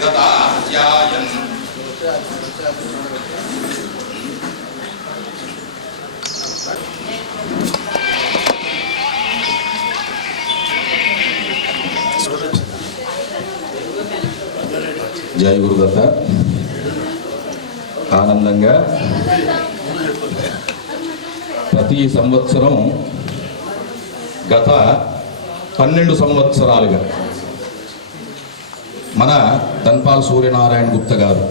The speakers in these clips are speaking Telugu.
విదదాధ్యాయన్. జై గురుదత్త. ఆనందంగా ప్రతి సంవత్సరం గత 12 సంవత్సరాలుగా మన ధన్పాల్ సూర్యనారాయణ గుప్త గారు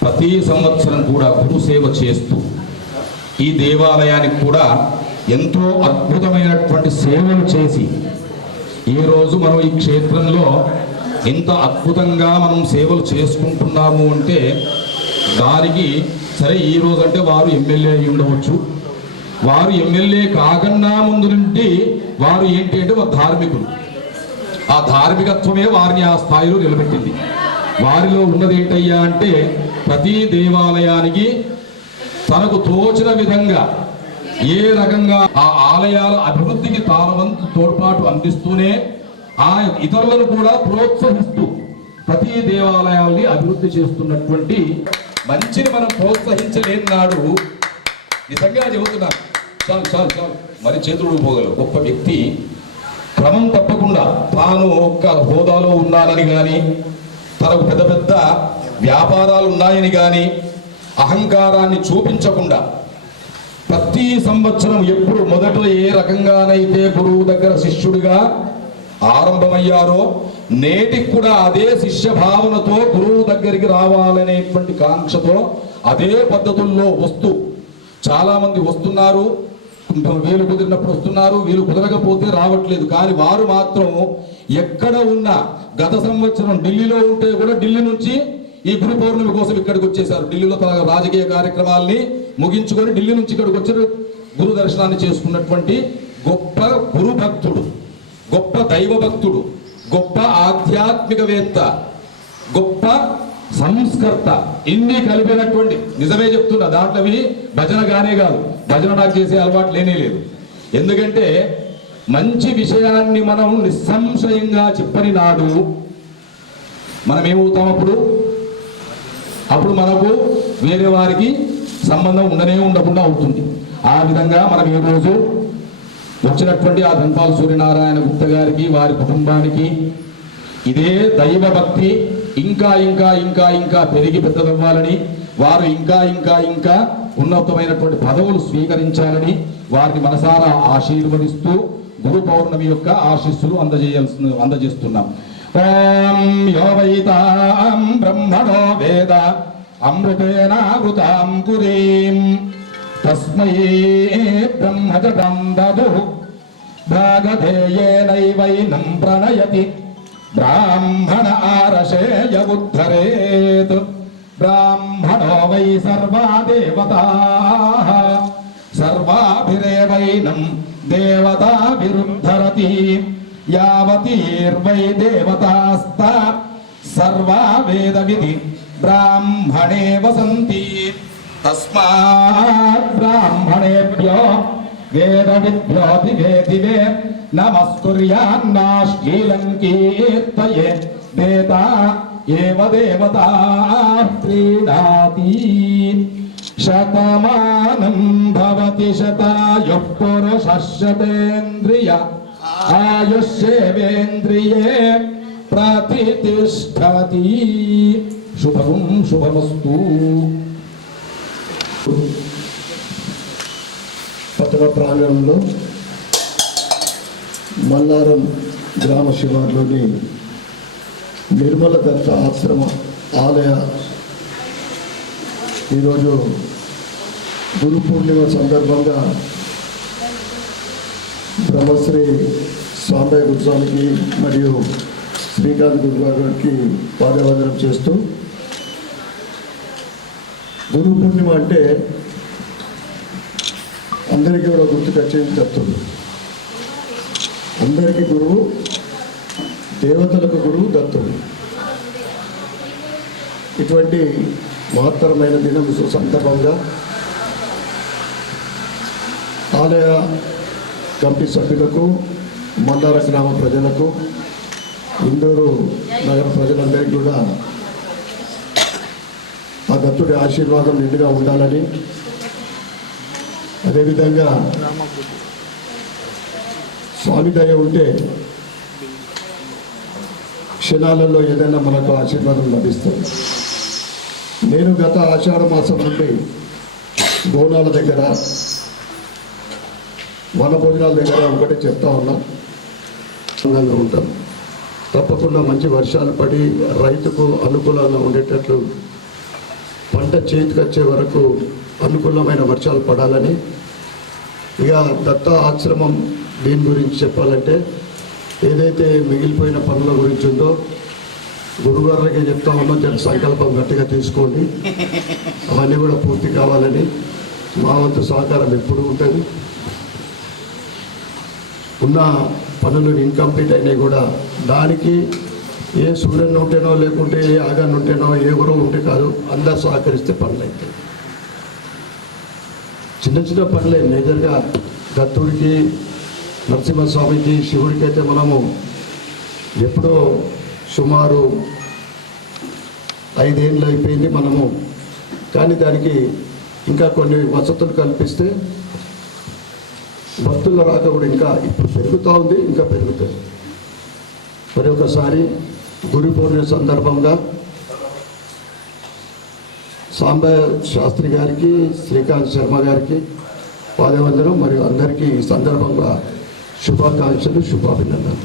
ప్రతి సంవత్సరం కూడా గురుసేవ చేస్తూ ఈ దేవాలయానికి కూడా ఎంతో అద్భుతమైనటువంటి సేవలు చేసి ఈరోజు మనం ఈ క్షేత్రంలో ఇంత అద్భుతంగా మనం సేవలు చేసుకుంటున్నాము అంటే దానికి సరే ఈరోజు అంటే వారు ఎమ్మెల్యే అయి ఉండవచ్చు. వారు ఎమ్మెల్యే కాకన్నా ముందు నుండి వారు ఏంటి అంటే వారు ధార్మికులు. ఆ ధార్మికత్వమే వారిని ఆ స్థాయిలో నిలబెట్టింది. వారిలో ఉన్నది ఏంటయ్యా అంటే ప్రతి దేవాలయానికి తనకు తోచిన విధంగా ఏ రకంగా ఆ ఆలయాల అభివృద్ధికి తానవంతు తోడ్పాటు అందిస్తూనే ఆ ఇతరులను కూడా ప్రోత్సహిస్తూ ప్రతి దేవాలయాల్ని అభివృద్ధి చేస్తున్నటువంటి మంచిని మనం ప్రోత్సహించలేని నాడు నిజంగా చెబుతున్నాను, చాలు చాలు చాలు మరి చేతుడు పోగలరు. గొప్ప వ్యక్తి క్రమం తప్పకుండా తాను ఒక్క హోదాలో ఉన్నానని కానీ తనకు పెద్ద పెద్ద వ్యాపారాలు ఉన్నాయని కానీ అహంకారాన్ని చూపించకుండా ప్రతి సంవత్సరం ఎప్పుడు మొదట ఏ రకంగానైతే గురువు దగ్గర శిష్యుడిగా ఆరంభమయ్యారో నేటికి కూడా అదే శిష్య భావనతో గురువు దగ్గరికి రావాలనేటువంటి కాంక్షతో అదే పద్ధతుల్లో వస్తూ చాలా మంది వస్తున్నారు. వీలు కుదిరినప్పుడు వస్తున్నారు, వీలు కుదరకపోతే రావట్లేదు. కానీ వారు మాత్రం ఎక్కడ ఉన్నా గత సంవత్సరం ఢిల్లీలో ఉంటే కూడా ఢిల్లీ నుంచి ఈ గురు పౌర్ణమి కోసం ఇక్కడికి వచ్చేసారు. ఢిల్లీలో తన రాజకీయ కార్యక్రమాల్ని ముగించుకొని ఢిల్లీ నుంచి ఇక్కడికి వచ్చి గురు దర్శనాన్ని చేసుకున్నటువంటి గొప్ప గురు భక్తుడు, గొప్ప దైవ భక్తుడు, గొప్ప ఆధ్యాత్మికవేత్త, గొప్ప సంస్కర్త, ఇన్ని కలిపినటువంటి నిజమే చెప్తున్నా. దాంట్లోవి భజన గానే కాదు, భజన నాకు చేసే అలవాటు లేనే లేదు. ఎందుకంటే మంచి విషయాన్ని మనం నిస్సంశయంగా చెప్పని నాడు మనం ఏమవుతాం? అప్పుడు మనకు వేరే వారికి సంబంధం ఉండకుండా అవుతుంది. ఆ విధంగా మనం ఈరోజు వచ్చినటువంటి ఆ ధన్పాల్ సూర్యనారాయణ గుప్త గారికి వారి కుటుంబానికి ఇదే దైవ భక్తి ఇంకా ఇంకా ఇంకా ఇంకా పెరిగి పెద్దదవ్వాలని, వారు ఇంకా ఇంకా ఇంకా ఉన్నతమైనటువంటి పదవులు స్వీకరించాలని వారిని మనసారా ఆశీర్వదిస్తూ గురు పౌర్ణమి యొక్క ఆశీస్సులు అందజేస్తున్నాం. ఓం యో వైతాం బ్రహ్మణో వేద అమృతేనావృతాం పురీం తస్మై బ్రహ్మజటం దదుః భాగధేయేనైవైనం ప్రణయతి బ్రాహ్మణ ఆరషేయ ఉద్ధరేత్. బ్రాహ్మణో వై సర్వా దేవతాః సర్వాభిరేవైనం దేవతాభిరుద్ధరతి. యావతీర్వై దేవతాస్తా సర్వా వేద విధి బ్రాహ్మణే వసంతి. తస్మాత్ బ్రాహ్మణేభ్యో వేదవిద్యోతివేదివే నమస్కుర్యాన్నాశ్లీలం కీర్తయే దేతా ఏవ దేవతా ప్రీణాతి. శతమానం భవతి శతాయుః పురుషః శతేంద్రియ ఆయుష్యేవేంద్రియే ప్రతిష్ఠతి. శుభం శుభమస్తు. పట్టణ ప్రాంగణంలో మల్లారం గ్రామ శివార్లోని నిర్మల దత్త ఆశ్రమ ఆలయ ఈరోజు గురు పూర్ణిమ సందర్భంగా బ్రహ్మశ్రీ స్వామి గురుస్వామికి మరియు శ్రీకాంత్ గురుగారికి పాదవందనం చేస్తూ, గురు పూర్ణిమ అంటే అందరికీ కూడా గుర్తుకొచ్చేది దత్తుడు. అందరికీ గురువు, దేవతలకు గురువు దత్తుడు. ఇటువంటి మహత్తరమైన దినం సందర్భంగా ఆలయ కమిటీ సభ్యులకు, మందార గ్రామ ప్రజలకు ఇందూరు నగర ప్రజలందరికీ కూడా ఆ దత్తుడి ఆశీర్వాదం నిండుగా ఉండాలని, అదేవిధంగా స్వామి దయ ఉంటే క్షణాలలో ఏదైనా మనకు ఆశీర్వాదం లభిస్తుంది. నేను గత ఆషాఢ మాసం నుండి బోనాల దగ్గర, వన భోజనాల దగ్గర ఒకటే చెప్తా ఉన్నా, ఆనందంగా ఉంటాం. తప్పకుండా మంచి వర్షాలు పడి రైతుకు అనుకూలంగా ఉండేటట్లు, పంట చేతికి వచ్చే వరకు అనుకూలమైన వర్షాలు పడాలని. ఇక దత్త ఆశ్రమం దీని గురించి చెప్పాలంటే, ఏదైతే మిగిలిపోయిన పనుల గురించి ఉందో గురుగారులకే చెప్తా ఉన్నా, సంకల్పం గట్టిగా తీసుకోండి, అవన్నీ కూడా పూర్తి కావాలని. మా వంతు సహకారం ఎప్పుడు ఉంటుంది. ఉన్న పనులు ఇన్కంప్లీట్ అయినాయి కూడా, దానికి ఏ సూర్యుని ఉంటేనో లేకుంటే ఏ ఆగాన్ని ఉంటేనో ఎవరో ఉంటే కాదు, అందరు సహకరిస్తే పనులు అవుతాయి. చిన్న చిన్న పనులే, మేజర్గా దత్తుడికి, నరసింహస్వామికి, శివుడికి అయితే మనము ఎప్పుడో సుమారు 5 ఏళ్ళు అయిపోయింది మనము. కానీ దానికి ఇంకా కొన్ని వసతులు కల్పిస్తే భక్తుల రాక కూడా ఇంకా ఇప్పుడు పెరుగుతూ ఉంది, ఇంకా పెరుగుతుంది. మరి ఒకసారి గురు పౌర్ణమి సందర్భంగా సాంబయ్య శాస్త్రి గారికి, శ్రీకాంత్ శర్మ గారికి పాదవందనం, మరియు అందరికీ ఈ సందర్భంగా శుభాకాంక్షలు, శుభాభినందనలు.